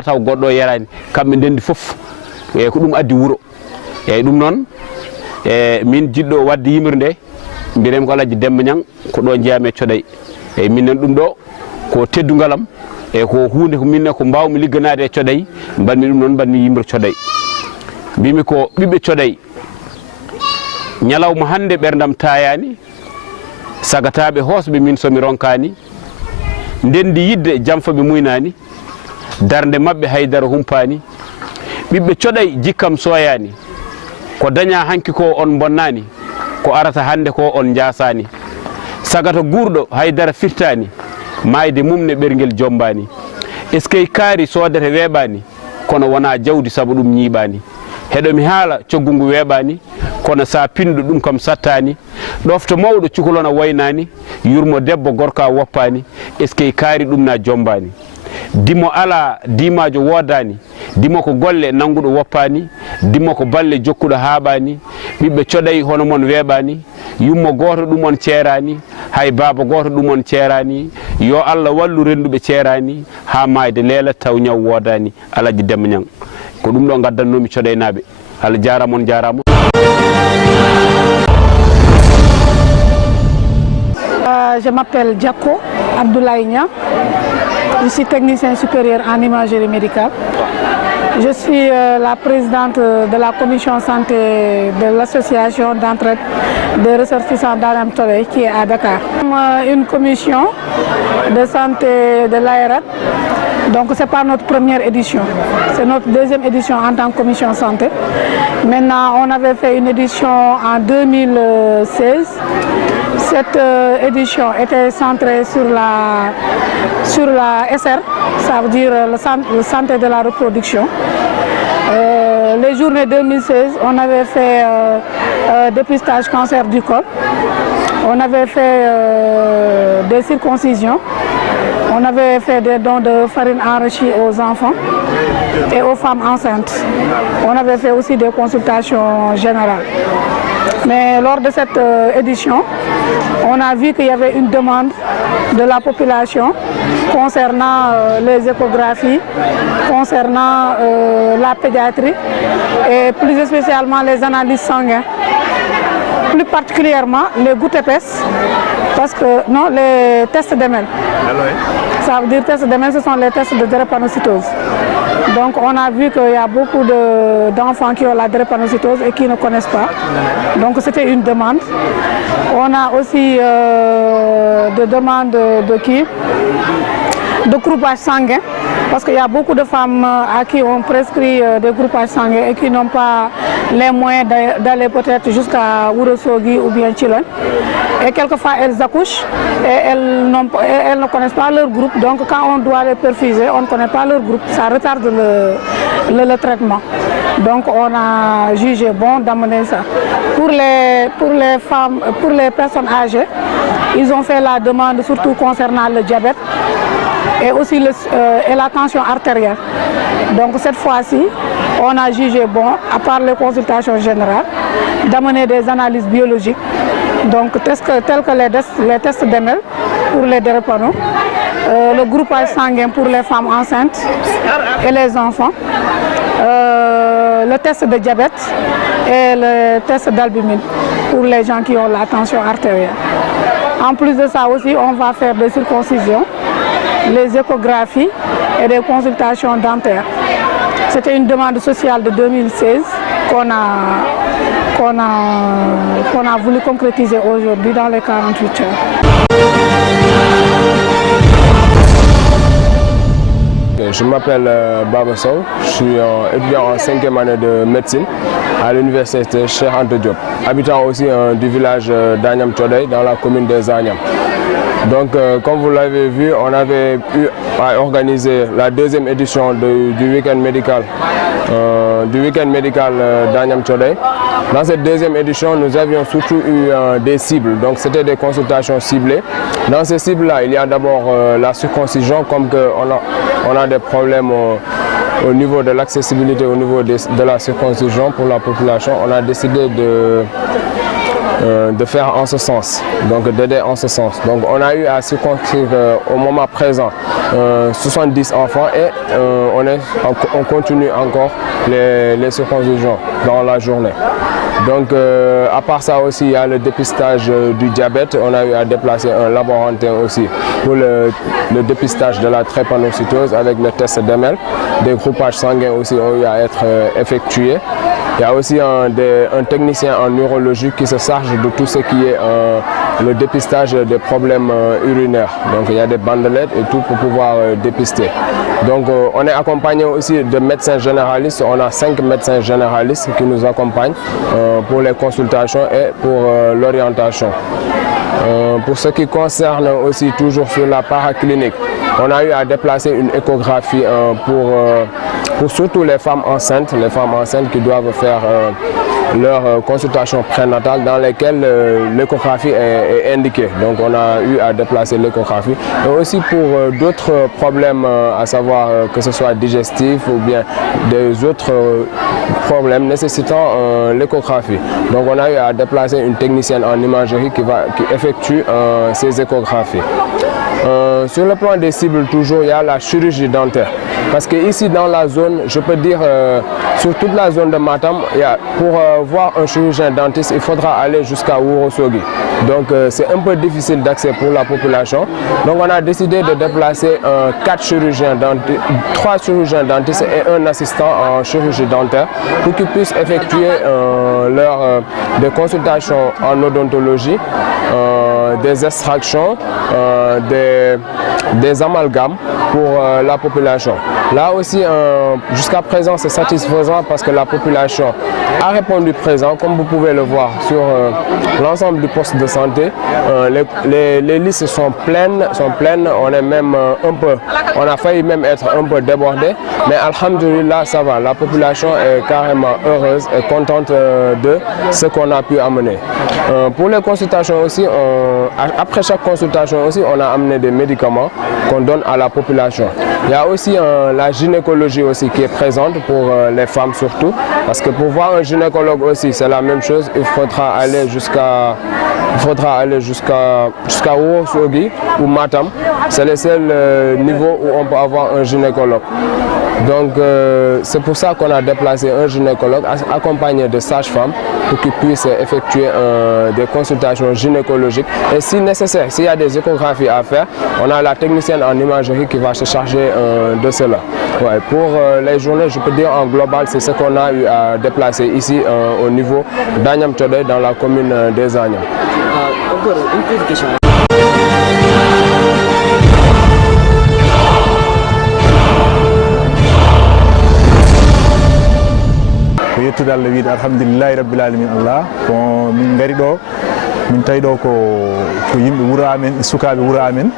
taw goddo yerani kambe dendi fof e ko dum addi wuro e dum non e min jiddo wadde yimirde mbirem ko Alaji Demba Niang ko do jeyame codey e minen dum do ko teddugalam e ko hunde ko minne ko mbawmi ligganade e codey banni dum non banni yimre codey bimi ko bibbe codey nyalawma hande berdam tayani sagatabe hosbe min somi ronkani ndendi yidde jamfabe muynani darnde mabbe haydara humpani bibbe codey jikkam soyani ko daña hanki ko on bonnani ko arata hande ko on jaasani sagata gurdo haydara firtani mayde mumne bergel jombani eskey kaari sodete webani kono wana jawdi sabu dum nyiibani hedo mi haala coggungu webani kono sa pindo dum kam sattani dofto mawdo cukolona waynani yurmo debbo gorka woppani eskey kaari dum na jombani dimo ala dimajo wodani dimo ko golle nangudo woppani dimo ko balle jokkudo haabani bibbe codey hono mon webani yummo goto dum on ceerani hay baba goto dum on ceerani yo Allah wallu rendube ceerani ha mayde lela taw nyaw wodani Alaji Demba Niang ko dum do gaddannomi codey nabe Allah jarama on jarama. Je m'appelle Diako Abdoulaye Niang. Je suis technicien supérieur en imagerie médicale. Je suis la présidente de la commission santé de l'association d'entraide des ressortissants d'Agnam Thioday qui est à Dakar. Une commission de santé de l'ARAT. Donc ce n'est pas notre première édition, c'est notre deuxième édition en tant que commission santé. Maintenant on avait fait une édition en 2016. Cette édition était centrée sur la SR, ça veut dire le santé de la reproduction. Les journées 2016, on avait fait dépistage cancer du col, on avait fait des circoncisions, on avait fait des dons de farine enrichie aux enfants et aux femmes enceintes. On avait fait aussi des consultations générales. Mais lors de cette édition, on a vu qu'il y avait une demande de la population concernant les échographies, concernant la pédiatrie et plus spécialement les analyses sanguines. Plus particulièrement les gouttes épaisses, parce que non, les tests d'Emel. Ça veut dire tests d'Emel, ce sont les tests de drépanocytose. Donc on a vu qu'il y a beaucoup d'enfants qui ont la drépanocytose et qui ne connaissent pas. Donc c'était une demande. On a aussi des demandes de groupage sanguin, parce qu'il y a beaucoup de femmes à qui on prescrit des groupages sanguins et qui n'ont pas les moyens d'aller peut-être jusqu'à Ourossogui ou bien Tchilone. Et quelquefois elles accouchent et elles ne connaissent pas leur groupe. Donc quand on doit les perfuser, on ne connaît pas leur groupe. Ça retarde le traitement. Donc on a jugé bon d'amener ça. Pour les femmes, pour les personnes âgées, ils ont fait la demande surtout concernant le diabète et aussi et la tension artérielle. Donc cette fois-ci, on a jugé bon, à part les consultations générales, d'amener des analyses biologiques, donc tels que les tests d'Emel pour les drépano, le groupage sanguin pour les femmes enceintes et les enfants, le test de diabète et le test d'albumine pour les gens qui ont la tension artérielle. En plus de ça aussi, on va faire des circoncisions, les échographies et des consultations dentaires. C'était une demande sociale de 2016 qu'on a voulu concrétiser aujourd'hui dans les 48 heures. Je m'appelle Baba Sow, je suis étudiant en 5e année de médecine à l'université Cheikh Anta Diop, habitant aussi du village d'Agnam Thioday dans la commune des Agnam. Donc comme vous l'avez vu, on avait eu à organiser la deuxième édition du week-end médical d'Agnam Thioday. Dans cette deuxième édition, nous avions surtout eu des cibles, donc c'était des consultations ciblées. Dans ces cibles-là, il y a d'abord la circoncision, comme on a des problèmes au niveau de l'accessibilité, au niveau de la circoncision pour la population. On a décidé de faire en ce sens, donc d'aider en ce sens. Donc on a eu à circoncire au moment présent 70 enfants et on continue encore les circoncisions dans la journée. Donc à part ça aussi, il y a le dépistage du diabète. On a eu à déplacer un laborantin aussi pour le dépistage de la drépanocytose avec le test d'ML. Des groupages sanguins aussi ont eu à être effectués. Il y a aussi un technicien en neurologie qui se charge de tout ce qui est le dépistage des problèmes urinaires. Donc il y a des bandelettes et tout pour pouvoir dépister. Donc on est accompagné aussi de médecins généralistes. On a 5 médecins généralistes qui nous accompagnent pour les consultations et pour l'orientation. Pour ce qui concerne aussi toujours sur la paraclinique, on a eu à déplacer une échographie pour surtout les femmes enceintes qui doivent faire leur consultation prénatale dans lesquelles l'échographie est indiquée. Donc on a eu à déplacer l'échographie. Et aussi pour d'autres problèmes, à savoir que ce soit digestif ou bien des autres problèmes nécessitant l'échographie. Donc on a eu à déplacer une technicienne en imagerie qui effectue ces échographies. Sur le plan des cibles, toujours, il y a la chirurgie dentaire. Parce que ici, dans la zone, je peux dire, sur toute la zone de Matam, pour voir un chirurgien dentiste, il faudra aller jusqu'à Ourossogui. Donc, c'est un peu difficile d'accès pour la population. Donc, on a décidé de déplacer 3 chirurgiens dentistes et un assistant en chirurgie dentaire pour qu'ils puissent effectuer des consultations en odontologie, des extractions, des amalgames pour la population. Là aussi, jusqu'à présent, c'est satisfaisant parce que la population a répondu présent, comme vous pouvez le voir sur l'ensemble du poste de santé. Les listes sont pleines. On est même on a failli même être un peu débordé, mais alhamdoulilah, ça va. La population est carrément heureuse et contente de ce qu'on a pu amener. Pour les consultations aussi, après chaque consultation aussi, on a amené des médicaments qu'on donne à la population. Il y a aussi la gynécologie aussi qui est présente pour les femmes surtout, parce que pour voir un gynécologue aussi, c'est la même chose. Il faudra aller jusqu'à Ourossogui ou Matam. C'est le seul niveau où on peut avoir un gynécologue. Donc c'est pour ça qu'on a déplacé un gynécologue accompagné de sages-femmes pour qu'ils puissent effectuer des consultations gynécologiques. Et si nécessaire, s'il y a des échographies à faire, on a la technicienne en imagerie qui va se charger de cela. Ouais, pour les journées, je peux dire en global, c'est ce qu'on a eu à déplacer ici au niveau d'Agnam Tchodey dans la commune des Agnam. Encore une petite question. yettude Allah wiide alhamdulillahi rabbil alamin Allah bon min ngari ɗo min tawi ɗo ko yimɓe wuro amen e sukaɓe wuro amen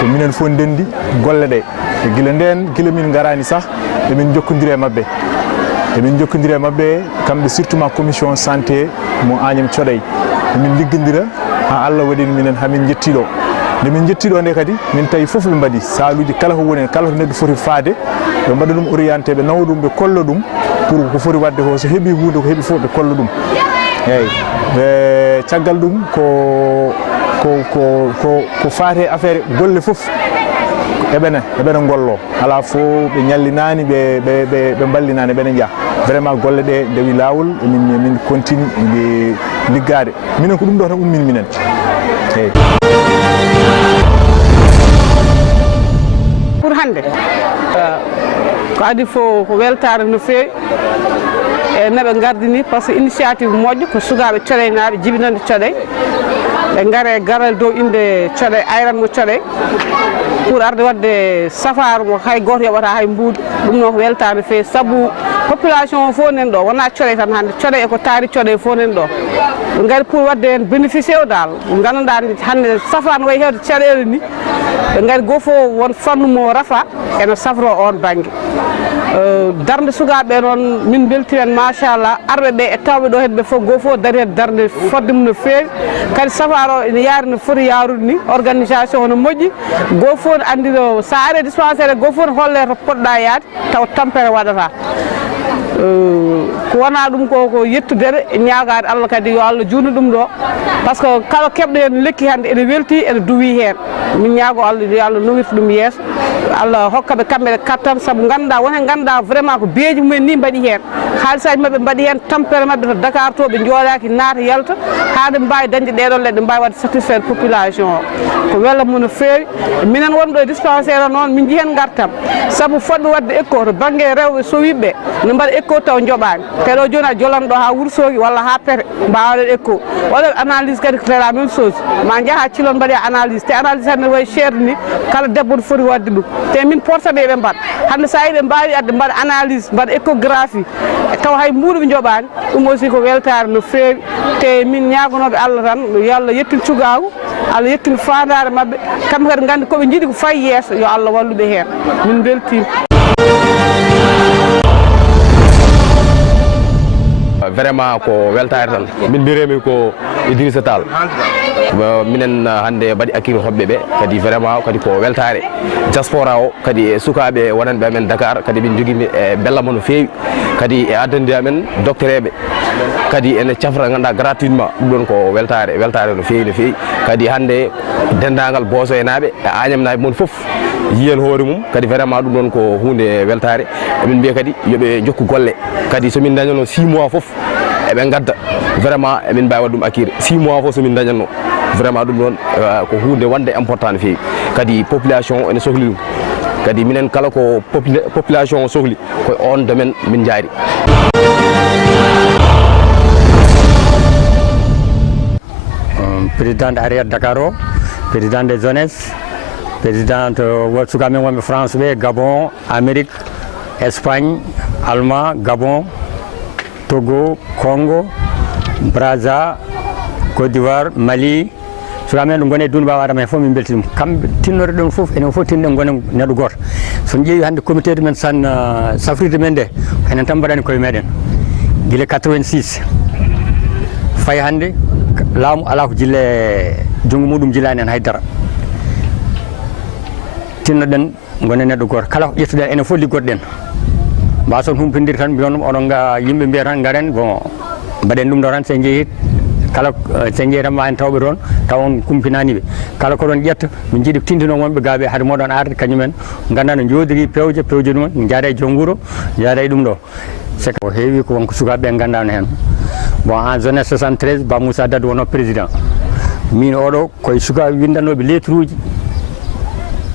ko minen fof ndendi golle ɗe gila min garani sah emin jokkodiri e mabɓe kamɓe surtout ma commission santé mo Agnam Tchodey emin liggodira ha Allah waɗini minen hamin jettiɗo nde min jettiɗo nde kadi min tawi fof ɓe mbaɗi saluji kala ko woni kala to neɗɗo foti faade ɓe mbaɗa ɗum orienté ɓe nawa ɗum ɓe kolla ɗum pour ko foti wadde ko so heeɓi hunde ko heeɓi fof ɓe kolla ɗum eyyi ɓe caggal ɗum ko faate affaire golle fof eɓene gollo ala fo ɓe ñallinani ɓe ballinani ɓene jaa vraiment golle ɗe dewi lawol min continue ɓe liggade minen ko ɗum ɗo tan ummin minen eyyi pour hande ko adi fof ko weltare no fewi e noɓe gardini par ce que initiative moƴƴo ko sukaɓe Tchodey naɓe jibinande Tchodey ɓe gaare garal dow inde Tchodey ayranmo Tchodey pour arde wadde safaro mo hay goto yoɓata hay mbuuɗu ɗum noon ko weltare no fewi saabu population o fof nen ɗo wona Tchodey tan hande Tchodey eko taari Tchodey fof nen ɗo ɓe gaari pour wadde hen bénéficié o dal ganduɗa hande safaro wayi hewde caɗele ni ɓe gaari goto fof won fannu mo rafa ene safro on banggue darde sukaɓe noon min beltimen machallah arɓe ɓe e tawɓe ɗo hedɓe fof goto fof daari hen darde fodde mum no fewi kadi safaro ene yaari no foti yarude ni organisation no moƴƴi goto fof ne andino sa ari dispensaire goto fof ne holle to poɗɗa yaade taw tampere waɗata ko wona ɗum ko yettudere e ñagade Allah kadi yo Allah juutno ɗum ɗo par ce que kala keɓɗo hen lekki hande ene welti ene duwi hen min ñaago Allah yo Allah nowirta ɗum yeeso Allah hokkaɓe kamɓe kattan saabu ganduɗa won hen ganduɗa vraiment ko beeji mumen ni mbaɗi hen haalisaji mabɓe mbaɗi hen tampere mabɓe to Dakar to ɓe jooɗaki naata yalta haade mbawi dañde ɗeɗon leɗɗe mbawi wadde satisfaire population o ko wella mum no fewi minen wonɗo e dispensaire o noon min jiihen gartam saabu fodɓe wadde écho to banggue rewɓe sowiɓeɓe no mbaɗa écho taw joɓani te ɗo joni a jolanɗo ha Wourossogui walla ha Pete mbawaɗen écho waɗen analyse kadi c'est la même chose ma jaaha Thilone mbaɗe analyse te analyse hande way cher ni kala debbo no foti wadde ɗum te min portaɓe ɓe mbaɗa hande sa yi ɓe mbawi adde mbaɗa analyse mbaɗa échographie taw hay muuɗo ɓe joɓani ɗum aussi ko weltare no fewi te min ñagonoɓe Allah tan yo Allah yettin cugagu Allah yettin fandare mabɓe kamɓe kadi gandi koɓe jiiɗi ko fayi yeeso yo Allah walluɓe hen min beltima. Vraiment ko weltare tan min mbiremi ko Idrissa Tall minen hande mbaɗi akiri hoɓɓe ɓe kadi vraiment kadi ko weltare diaspora o kadi e sukaɓe wonanɓe amen Dakar kadi min jogui e bellamo no fewi kadi e addandi amen docteur eɓe kadi ene cafra ganduɗa gratuitement ɗum ɗon ko weltare no fewi kadi hande dendagal Boso e naaɓe e Agname naaɓe moon foof yiyen hoore mum kadi vraiment ɗum ɗon ko hunde weltare emin mbiya kadi yoɓe jokku golle kadi somin dañano 6 mois foof eɓe gadda vraiment emin mbawi wadde ɗum akire 6 mois foof somin dañanno vraiment ɗum ɗon ko hunde wonde important no fewi kadi population ene sohli ɗum kadi minen kala ko population o sohli koye on domaine min jaari. Président arrière Dakar o président des jeunesse président sukaɓe men wonɓe France ɓe Gabon Amérique Espagne Allemand Gabon Togo Congo Brazza Côte d'Ivoire Mali sukaɓe men ɗo gone dunde mbawa adama hen fof min belti ɗum kamɓe tinnore ɗon foof enen fof tinɗen gone neɗɗo goto somi ƴeewi hande comité men san safrirde men nde enen tan mbaɗani koye meɗen guila 86 fayi hande laamu ala ko jille junggo muɗum jillani hen haydara tinnoɗen gone neɗɗo goto kala ko ƴettuɗen enen fof liggotoɗen mbason humpidiri tan mbiyon ɗum oɗon yimɓe mbiya tan garen bon mbaɗen ɗum ɗo tan se jeeyi kala se jeeyi tan ma en tawɓe toon taw on kumpinaniɓe kala koɗon ƴetta min jiiɗi tindino wonɓe gaaɓe haade moɗon arde kañumen ganda no jodiri pewje ɗumen jaada e joom wuuro jaada e ɗum ɗo c'est ko heewi ko wonko sukaɓeɓe gandano hen bon en jeunesse 73 Ba Moussa Dadou wono président min oɗo koye sukaɓe windanoɓe lettre uji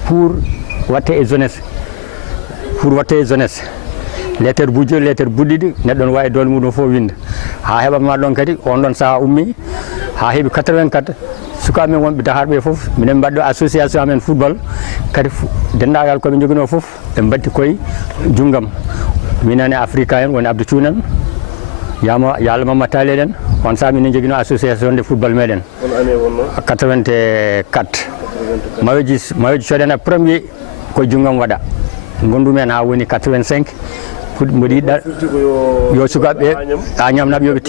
pour watte e jeunesse lettere bujjo lettere buddiɗi neɗɗo ne wawi dole muɗum fof winda ha heɓama ɗon kadi on ɗon saaha ummi ha heeɓi 84 sukaɓe men wonɓe Dakar ɓe foof minen mbaɗɗo association amen football kadi dendagal koɓe joguino foof ɓe mbatti koye junggam minane Africa en woni Abdou Thioune en Yalla Mamma Tali en on saaha minen joguino association de football meɗen 84 mayoji coɗena premier koye junggam waɗa gondumen ha woni 85 mboɗi yiɗɗa yo sukaɓeɓe Agname naɓe yoɓe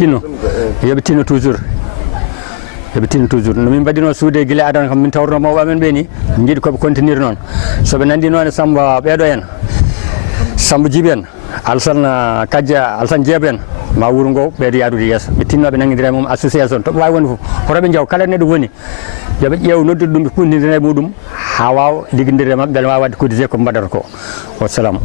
tinno toujours no min mbaɗino suude guila adana kam min tawrno mawɓe amen ɓe ni min jiiɗi koɓe continuer noon soɓe nandi noon e Samba ɓeɗo en Samba Djiby en Alassane Kadja Alassane Diebo en ma wuuro ngo ɓeydo yadude yeeso ɓe tinnoɓe nanguidira mum association toɓe wawi wonde foof hotoɓe jaw kala neɗɗo woni yooɓe ƴeew noddude ɗum ɓe puntidira muɗum ha wawa liggodirde mabɓe beele wawa wadde cotisé ko mbaɗata ko wassalamu.